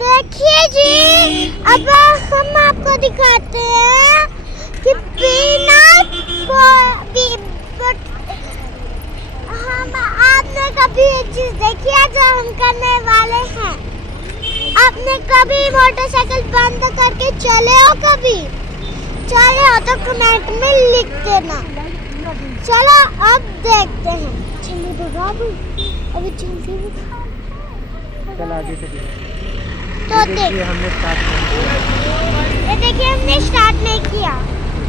देखिए जी, अब हम आपको दिखाते हैं कि हम आपने कभी एक चीज देखी है जो हम करने वाले हैं। आपने कभी मोटरसाइकिल बंद करके चले हो? कभी चले हो तो कमेंट में लिख देना। चलो अब देखते हैं। चलिए बाबू, अभी जल्दी चल आगे चलिए। तो देखिए हमने स्टार्ट किया। ये देखिए हमने स्टार्ट नहीं किया,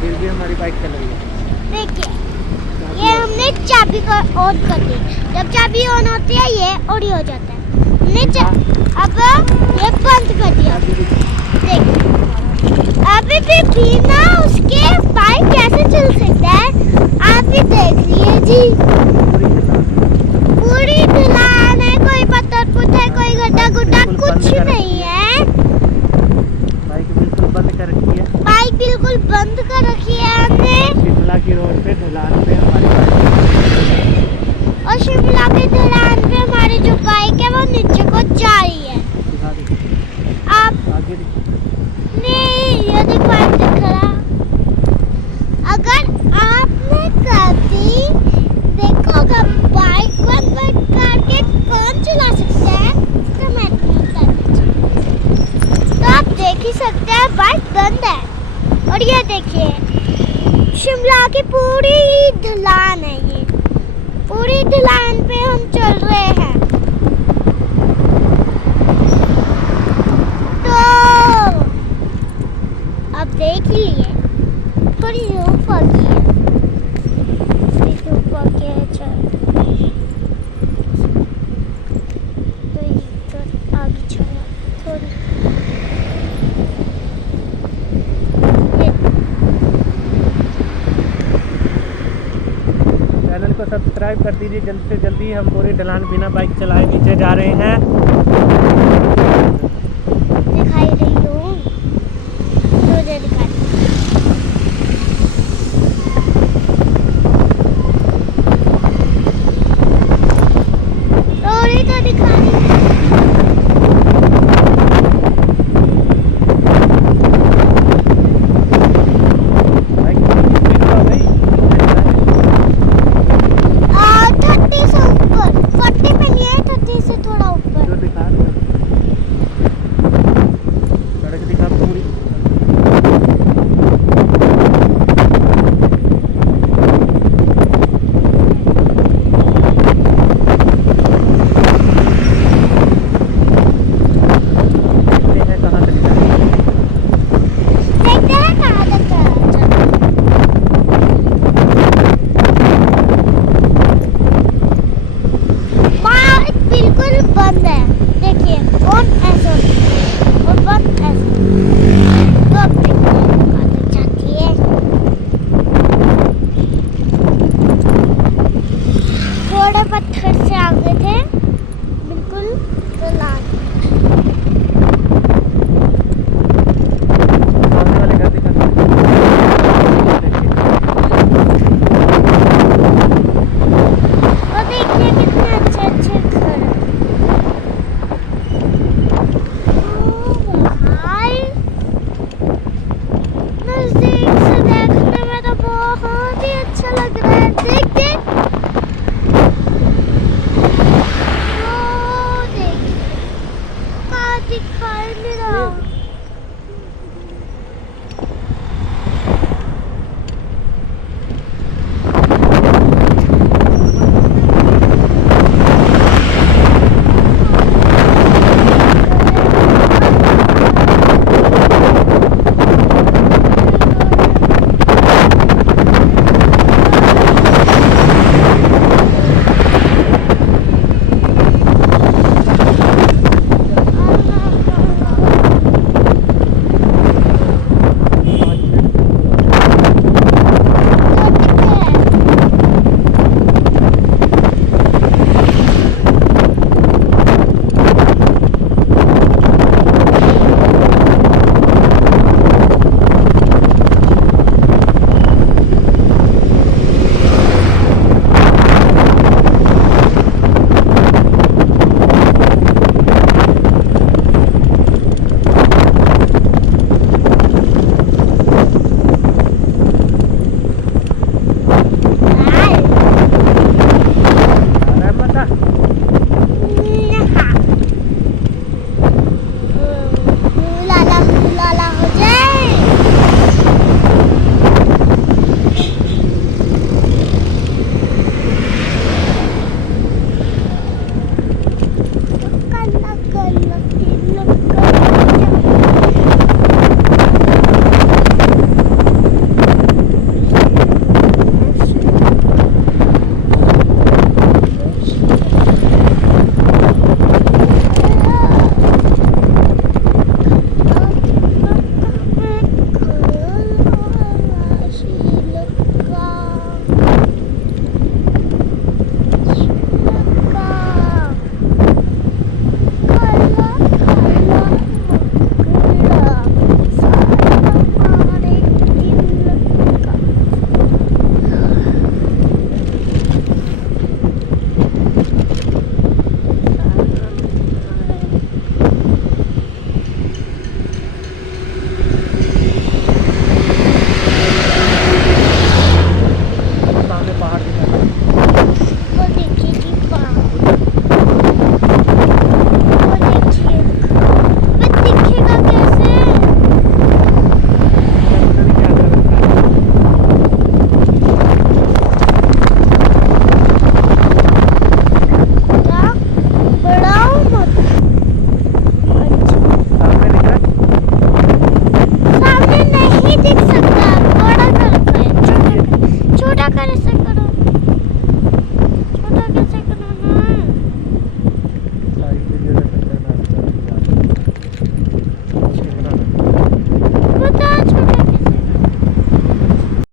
फिर भी हमारी बाइक चल रही है। देखिए ये हमने चाबी को ऑन कर दी। जब चाबी ऑन होती है ये ऑन हो जाता है। अब ये बंद कर दिया। देखिए अभी भी बिना उसके बाइक कैसे चल सकता है, आप भी देख लिए जी। पूरी ढलान है, कोई पत्थर पुत्थर, कोई गड्ढा गुड्ढा कुछ नहीं है। बाइक बिल्कुल बंद कर रखी है। बाइक बिल्कुल बंद कर रखी है हमने। शिमला की रोड पे ढलान पे हमारी बाइक, और शिमला के ढलान पे हमारी जो बाइक है वो नीचे को जा रही है। आप आगे नहीं, ये देखो बाइक दिख रहा। अगर आपने कभी देखो बाइक बंद करके कौन चला सकता है, कमेंट में बता दीजिए। तो आप देख ही सकते हैं बाइक बंद है। और ये देखिए शिमला की पूरी ढलान है, ये पूरी ढलान पे हम चल रहे हैं। तो अब देख ही लिए, थोड़ी धूप आ गई है, धूप आ गया है। चल तो आगे चलो थोड़ी। चैनल को सब्सक्राइब कर दीजिए जल्द से जल्दी। हम पूरी ढलान बिना बाइक चलाए नीचे जा रहे हैं। दिखाई रही हूँ, मुझे दिखाई। थोड़ी तो दिखाई। बाइक स्पीड हो गई 30 से ऊपर, 40 पे नहीं है, 30 से थोड़ा ऊपर। जो दिखा रहे हैं। सड़क दिखा पूरी। देखते हैं कहाँ तक चलो। बाइक बिल्कुल बंद है, देखिए ऑन ऐसे और बंद ऐसे।